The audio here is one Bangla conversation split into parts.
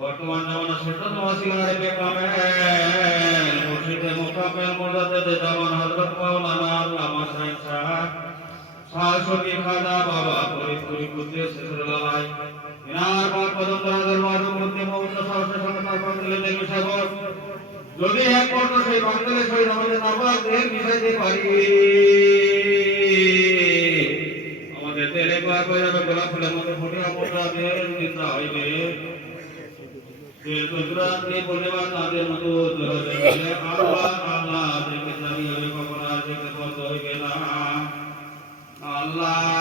বর্তমান জামানা শেষত ওসিলায় বেকামেল মুর্শিদে মুকাম্মেল মুজাদ্দিদ জামান হযরত মাওলানা আল্লামা সাইদ শাহ শফি খাজা বাবা ফরিদপুরি কুদ্দুস সিরুল্লাহ ইনার পাক কদম দরজার মাঝে মধ্যে মৌত সাহসের সঙ্গে তার বান্দলে দেবী সাগর যদি এক পর্ব সেই বান্দলে সহিত আমাদের নাপাক দেহ মিশাইতে পারি আমাদের তেলে পাক হয়ে যাবে গোলাপ ফুলের মতো ফুটে আমরা দেহ জিন্দা হইবে Tujuan di Pulau Nabi Muhammad Allah Allah dengan Nabi Muhammad dengan foto kita Allah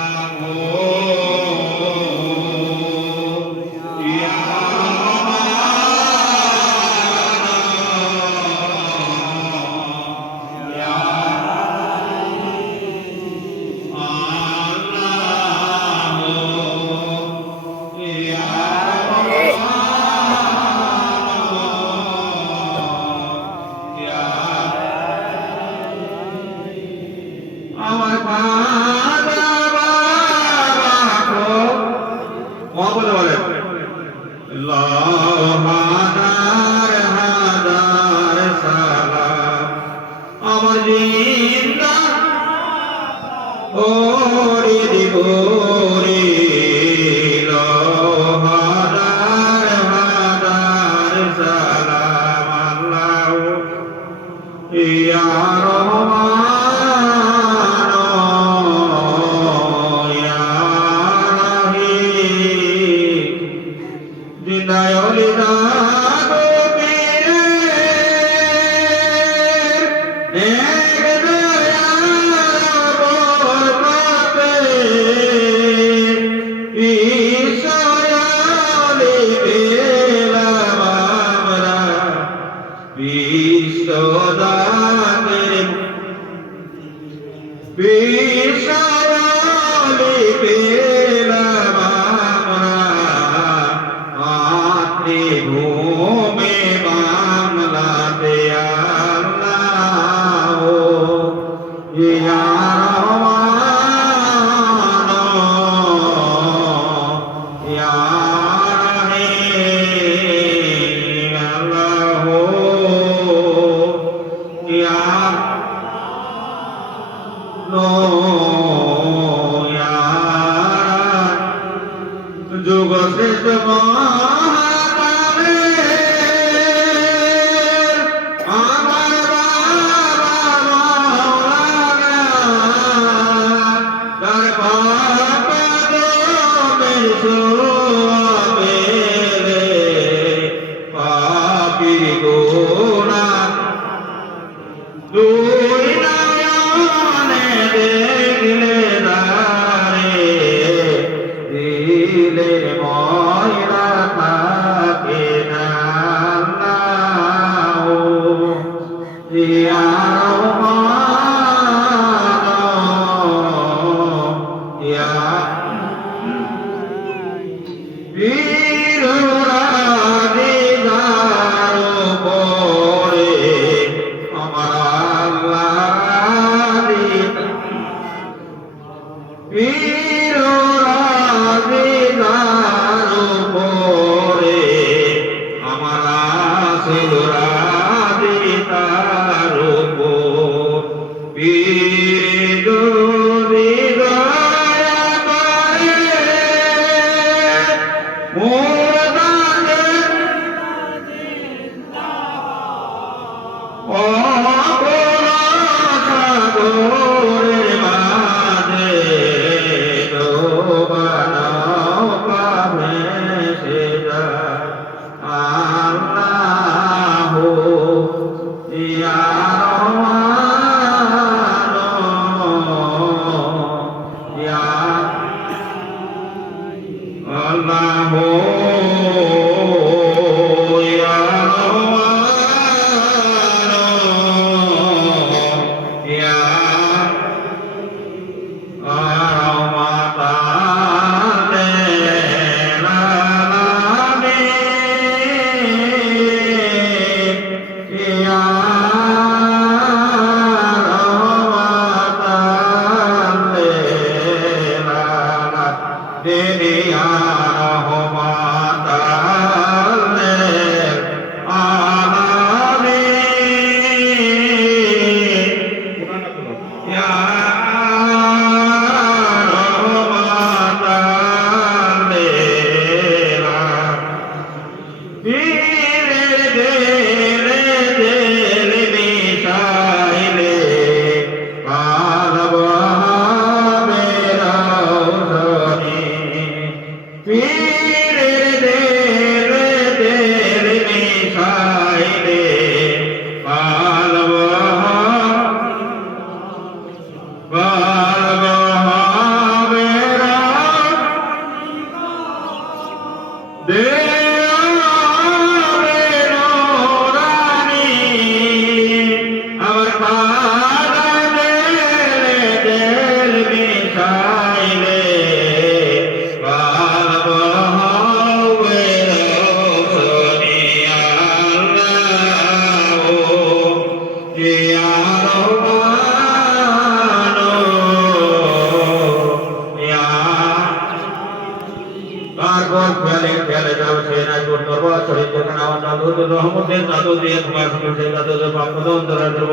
রহমতের দাদু দিয়ে তোমার সঙ্গে দাদু বাপদন ধরে দেব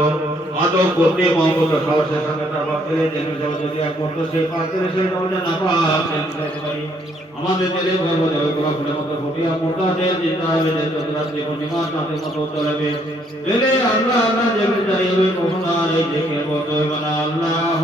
আদব করতে মহম্মদ সাহসের সঙ্গে তার বাপকে জেনে যাব যদি একমাত্র সেই পাকের সেই দরজা না পাই আমাদের দিলে গর্ব যাবে গোলাপের মতো ফুটিয়া মোটাতে চিন্তা হবে যে চন্দ্রাত্রি পূর্ণিমা চাঁদের মতো চলবে এলে আল্লাহ আল্লাহ যেমনি চাইবে কখন আর এই দেখে বলবে মানে আল্লাহ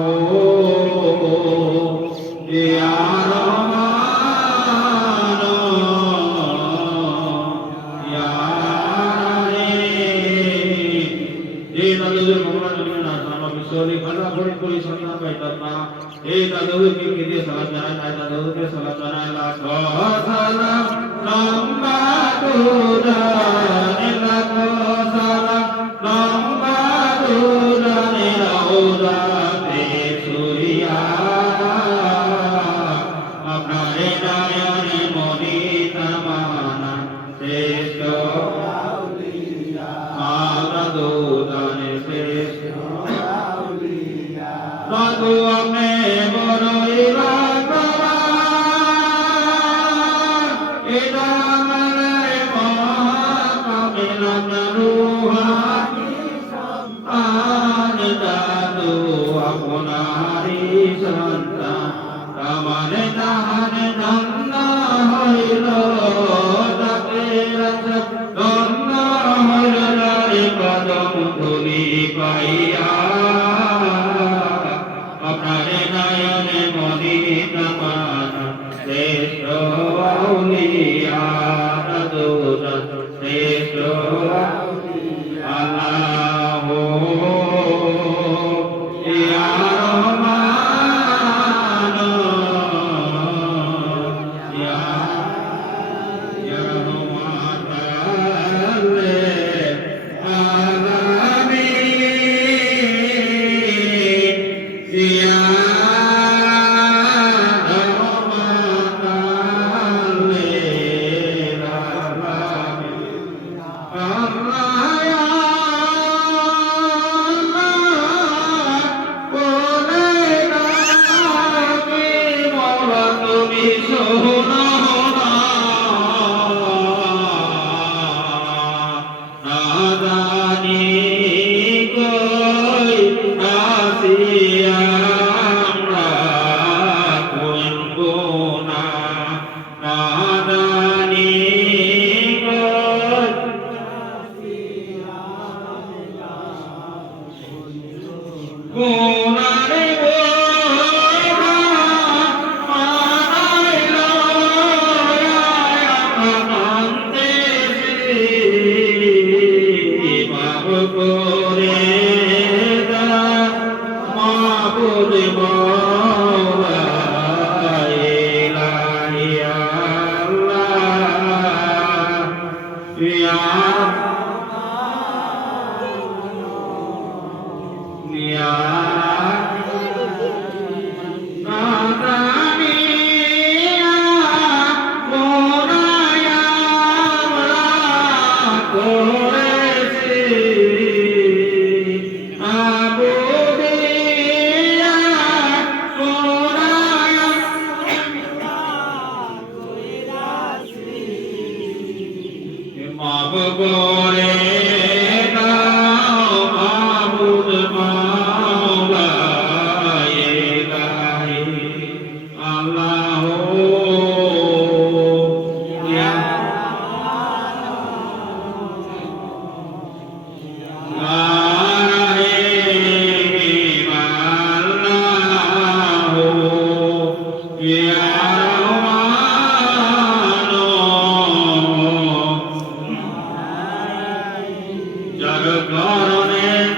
জগৎ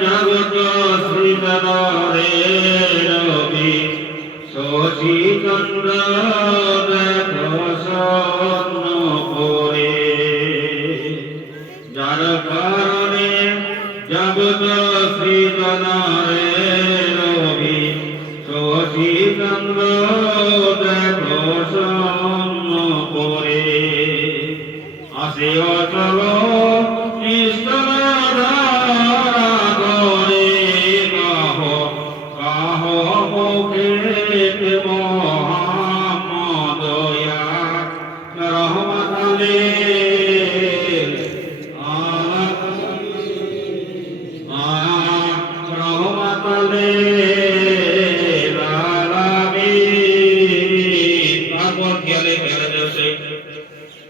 জগত শ্রী শশী চন্দ্র দেখো স্বপ্ন করে যার কারণে জগৎ সৃজনারে রবি শশী চন্দ্র দেখো স্বপ্ন করে আসে অচল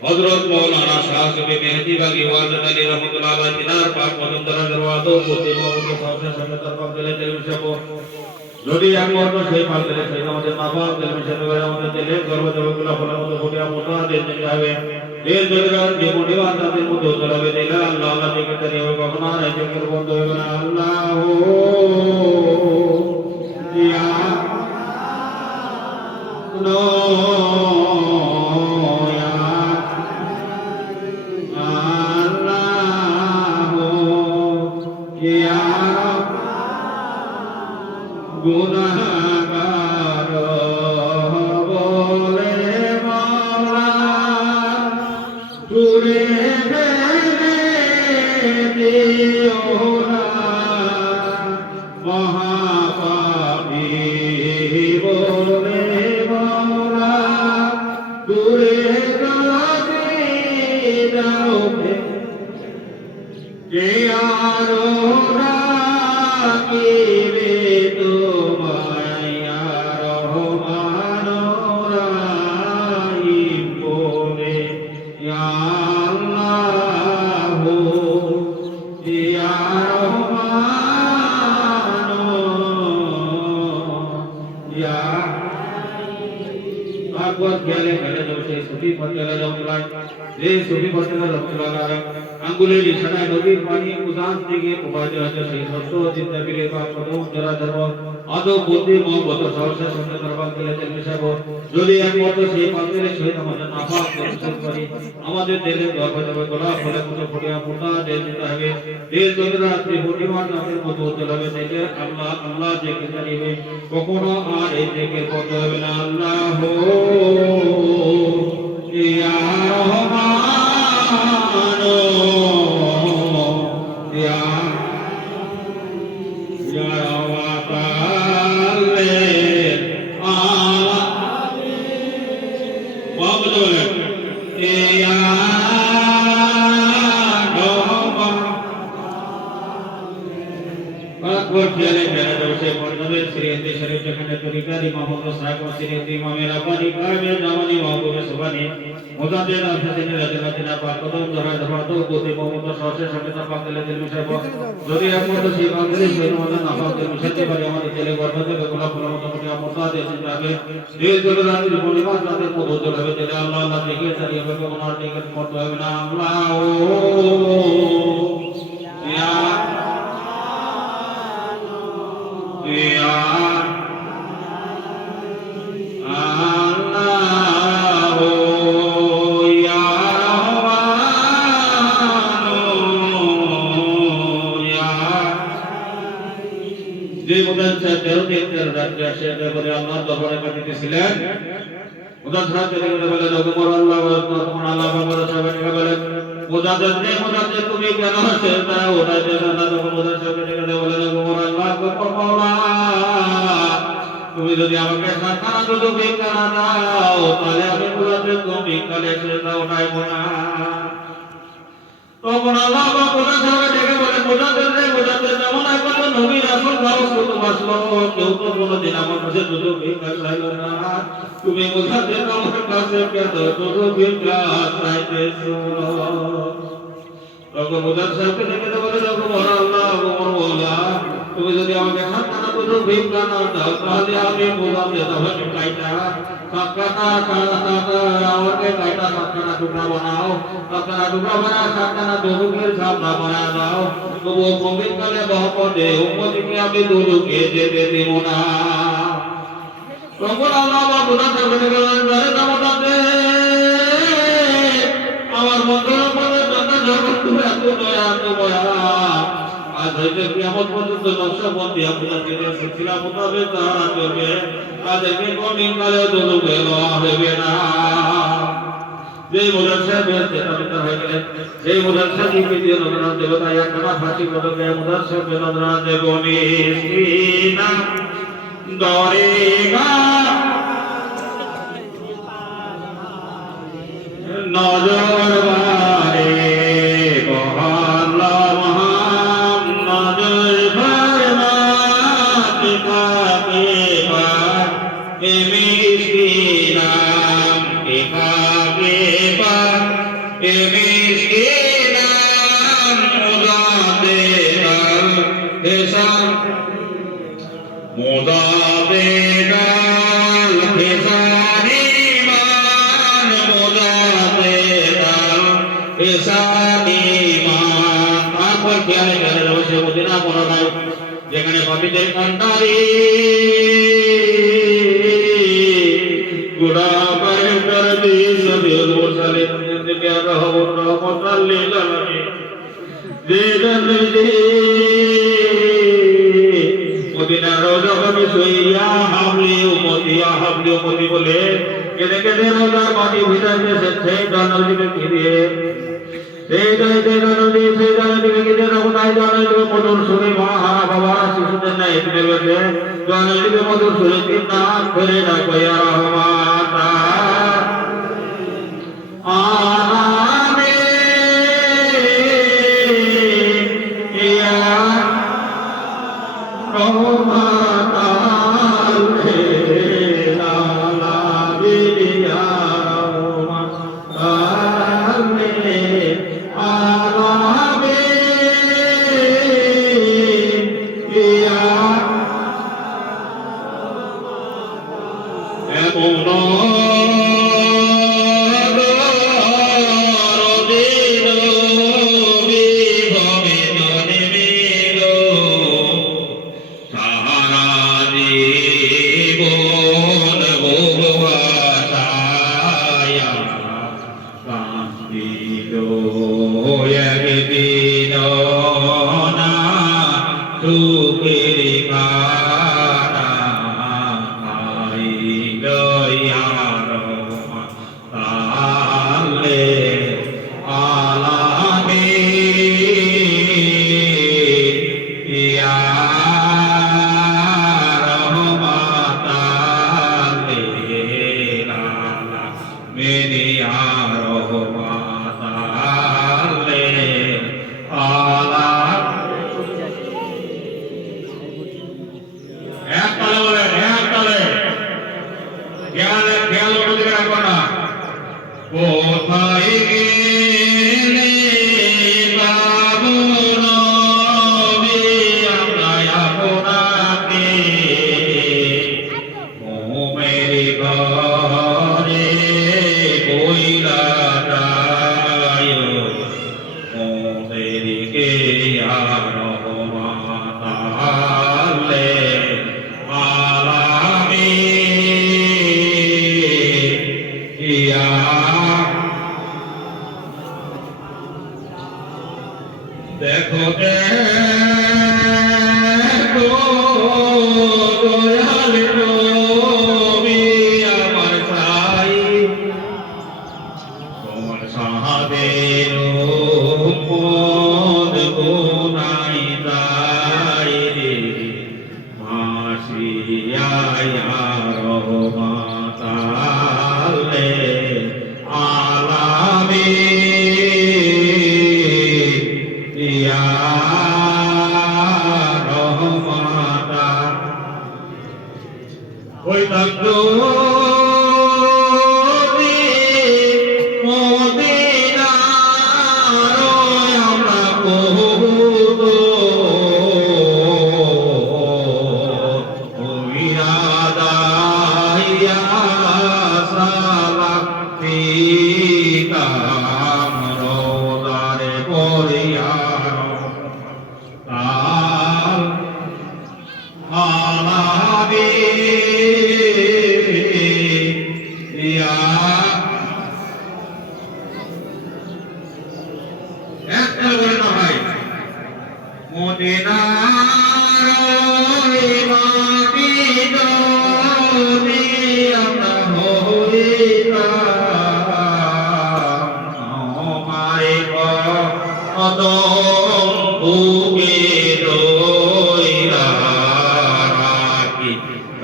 हजरत मौलाना शाह सुफी मेहदी बागी वाजद अली रहमतुल्लाह अलैह दिनार पाक मजंदर दरवाजो पोते मोहम्मद साहब সামনে দরবার দিলে তেলবিশাবো যদি একমাত্র সেই পাল দিলে সেই আমাদের নাফা তেলবিশাবো আমাদের দিলে গর্ভজবগুলো ফলের মতো ফুটিয়া মোটা দিন যাবে দেশ জগৎ যে মুডিওয়ান তাদের মধ্যে চলাবে দিলে আল্লাহ আল্লাহ থেকে তারি হবে কখনো আর এজকের বন্ধ হবে না আল্লাহ ইয়া নো গুনাহগার বলে মাওলা দূরে ফেলে দিও না মহাপাপী বলে মাওলা দূরে দাও কে আরো রাখিবে আঙ্গুলের ইশারায় নদীর পানি উজান থেকে প্রবাহিত হচ্ছে সেই সত্য চিন্তা বিলে বা প্রথম জরা ধর্ম আদব বুদ্ধি মহব্বত সাহসের সঙ্গে দরবার দিলে তেলমিশাব যদি একমাত্র সেই পাত্রের সহিত আমাদের নাফাক পরিশোধ করি আমাদের দেহের গর্ভ যাবে গোলা ফলে মতো ফুটিয়া মোটা দেশ দিতে হবে দেশ যদি রাত্রি পূর্ণিমার নামের মতো উজ্জ্বল হবে দেখে আল্লাহ আল্লাহ দেখে জানিবে কখনো আর এই দেখে কত হবে না আল্লাহ ইয়া রহমান ইয়া যদি একমাত্র সেই বাঙালি সেই আমাদের নাফাকে মিশাতে পারি আমাদের ছেলে গর্ভ থেকে গোলাপ ফুলের মতো ফুটে মোটা দেশে যাবে দেশ জলে রাত্রি পরিবার তাদের মতো উজ্জ্বল হবে ছেলে আল্লাহ আল্লাহ দেখে তারিয়ে হবে ওনার দিকে করতে হবে না আল্লাহ ইয়া ইয়া আল্লাহ দরবারে কাটিতেছিলেন উদাস রাতে বলে নগমর আল্লাহ তখন আল্লাহ বাবা সাহেব বলেন মুজাদ্দিদ নে মুজাদ্দিদ তুমি কেন আছে তা ওটা যে না তখন উদাস সাহেব বলে নগমর আল্লাহ মাওলা তুমি যদি আমাকে সাতখানা দুটো ভিক্ষা দাও তাহলে আমি মুজাদ্দিদ তুমি কালে এসে দাও নাই না তখন আল্লাহ বাবা সাহেব ডেকে বলে মুজাদ্দিদ নে মুজাদ্দিদ যেমন এখন নবী রাসূল গাউস কুতুব আসলো কেউ তো কোনোদিন আমার কাছে দুটো ভিক্ষা চাইলো না তুমি মুজাদ্দিদ আমার কাছে কেন দুটো ভিক্ষা চাইতেছো তখন মুজাদ্দিদ সাহেবকে ডেকে বলে যখন আল্লাহ মাওলা তুমি যদি আমাকে সাতখানা দুটো ভিক্ষা না দাও তাহলে আমি মুজাদ্দিদ আমাকে কাইটা আমাকে কাইটা সাতখানা টুকরা বানাও সাতখানা টুকরা বানাও সাতখানা দুধুকের ছাপনা বানা দাও তবুও পবিত্রকালে বহপদে উম্মতিকে আমি দুধুকে যেতে দেব না তখন আল্লাহ বাবুরা সামনে গেলেন ধরে দামতাতে আমার বন্ধুরা বলে দাদা যখন তুমি এত দয়া এত দয়া আজ হইতে কিয়ামত পর্যন্ত নকশবন্দি আপনাকে এসেছিলাম তবে তারা চলবে তাদেরকে কোনদিন কালে দোলকে লওয়া হবে না যেই মুদাসা বেরতে তার হয়ে গেলেন এই মুদাসা কি দিয়ে নজরা দেবতা একটা ফাঁসি পদকে মুদাসা বে নজরা দেবনি না দরেগা নজর বারে বহাল্লা মহাম নজর বারে মাতে কাকে পার এমিস্কিনাম একাকে পার এমিস্কিনাম মুদাতে দাল এসাম মুদাতে দাল এসানি মান মুদাতে দাল এসানি মান তারপর খেয়ালে খেয়ালে বসে মদিনা মনোনায় যেখানে পাপীদের কান্ডারি গুড়া করে কর দিস নবীর মুরসালিন থেকে রহমতাল লিল আলামিন মদিনার যখন শুইয়া হাবলি উম্মতি বলে কেঁদে কেঁদে রোজার মাটি ভিতরে সেই দানবীকে ঘিরে সেই দানবীকে ঘিরে রঘুনাই দানবীকে মধুর সুরে মা হারা বাবা শিশুদের নাই এখানে বসে দানবীকে মধুর সুরে তিন নাম করে ডাকো ইয়া রহমাতা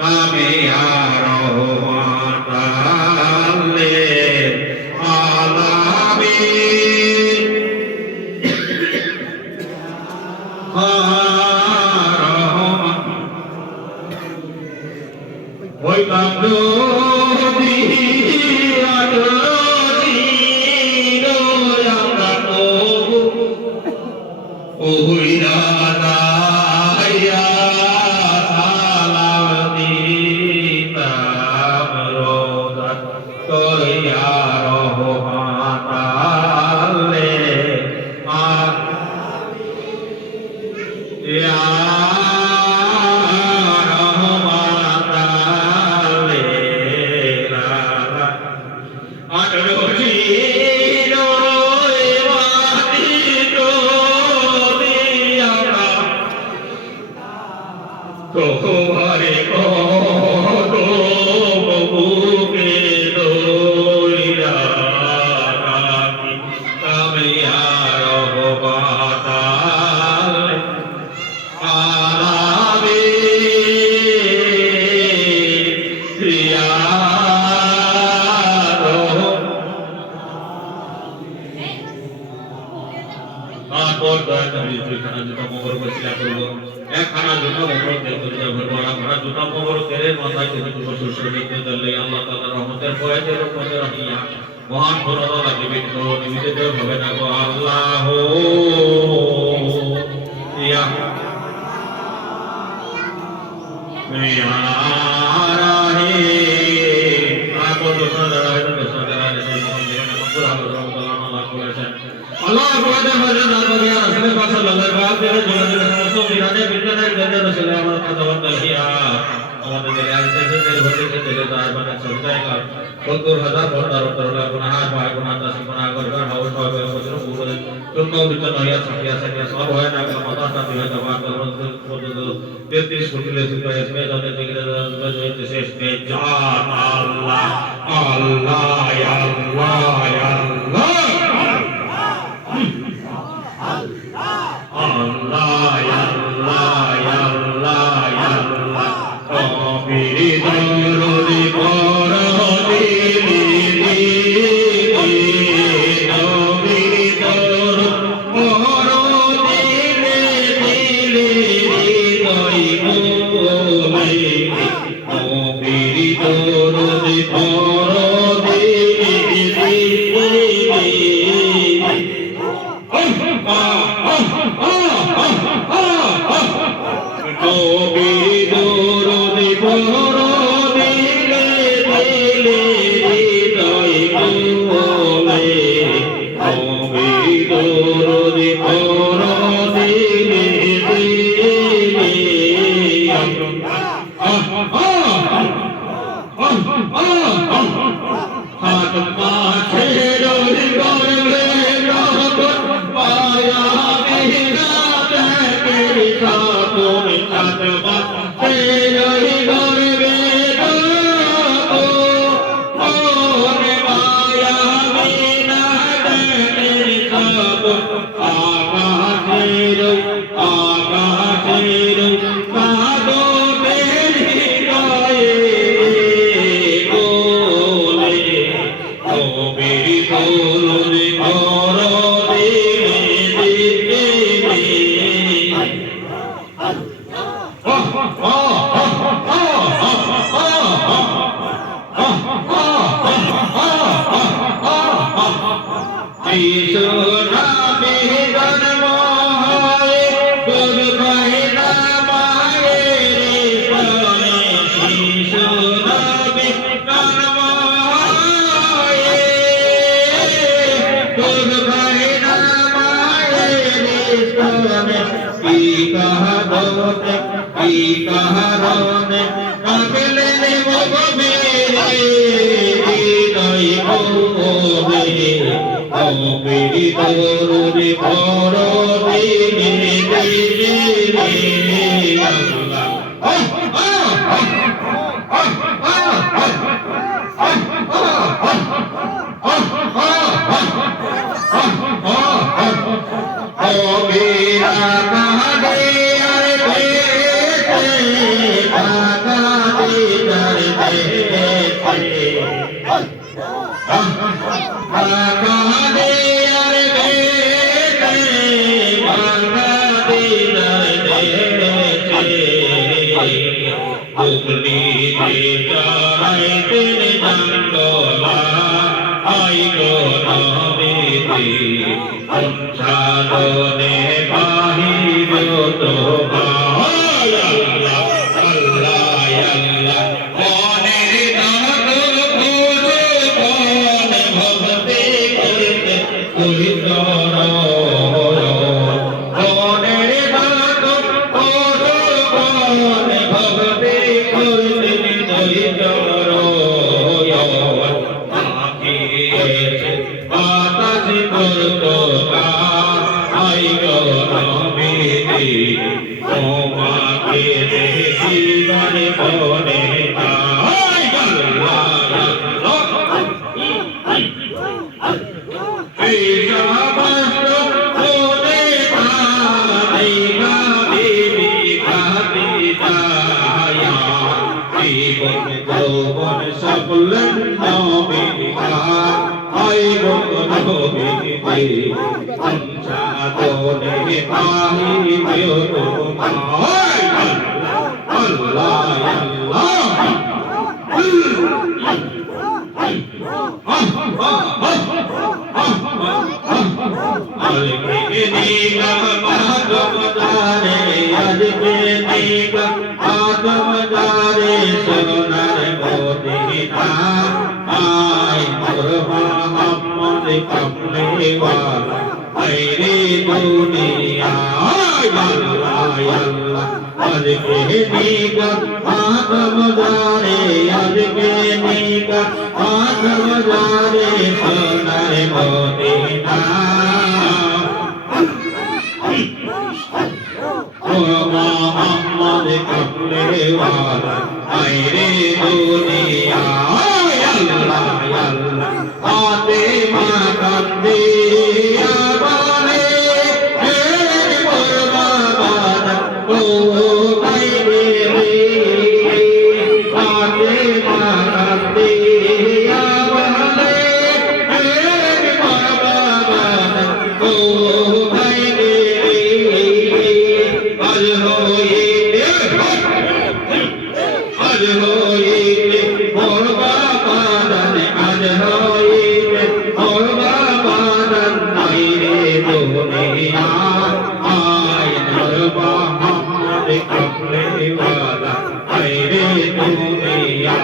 kami arahmatan lil alamin Oi tandu di adoni do yang ratu oi dana ya salam di tamrodat koi arohmatan le ya মহান করুণা লাগে বিষ্ণু নিমিত্ত হবে না গো আল্লাহ ইয়া ইয়া রাহি আপো দোসরা রাহি দোসরা রাহি আল্লাহ আপনাদের মাঝে নাম দিয়া রাসূলের পাক সাল্লাল্লাহু আলাইহি ওয়াসাল্লামের সমস্ত বিরানে বিদ্যানের জন্য রাসূলের আমার কথা বলছিয়া আমাদের দিলে আজকে হতে থেকে তার মানে সদাইকা 70,000 বর্তার উত্তরলা গুনাহ পায় গুনাহ দাসী গুনাহ করবার হাউস হবে বছর পুরো চুম্ব বিচন হইয়া সাকিয়া সব হয় না মাথা সাথে হয়ে যাবার পর্যন্ত 33 কোটি লেসিত এসমে যাতে থেকে হইতে শেষ মে জান আল্লাহ আল্লাহ আল্লাহ আল্লাহ বাগাদিয়ার বেতে বাগাদিয়ার দেশে বুকলিতে চড়াইতেন জঙ্গলা আই গো নবীজি সাধনে বাহির তো আল্লাহ আল্লাহ আল্লাহ মনের নাম খুঁজে কোন ভক্তি করতে তুই তোর মনের নাম খুঁজে কোন ভক্তি করতে তুই তোর বাতাস করতো আই গো নবীজি তোমাকে দেখিবার মনে চাই এই সমস্ত মনে চাই গাবি গাবি যায়া জীবন যৌবন সকল নবী আই গো নবীজি সাধনে পাহিও তোমায় আল্লাহ আজকে নিগম আদম জারে আজকে নিগম আদম জারে সোনার মদিনা আয় মোহাম্মদ কমলে ওয়ালা আইরে দুনিয়া আল্লাহ আল্লাহ আজকে নিগম আদম জারে আজকে নিগম আদম জারে সোনার মদিনা মোহাম্মদ কমলে ওয়ালা আইরে দুনিয়া আল্লাহ আল্লাহ আতে মা কান্দিয়া বলে হে মোর বাবা ও বাইরে আতে মা কান্দিয়া বলে হে মোর বাবা ও বাইরে আজ হইতে মোর বাবা আজ হইতে মোর বাবা নাই রে দুনিয়া আয় মোর মোহাম্মদ কমলে ওয়ালা আয় রে দুনিয়া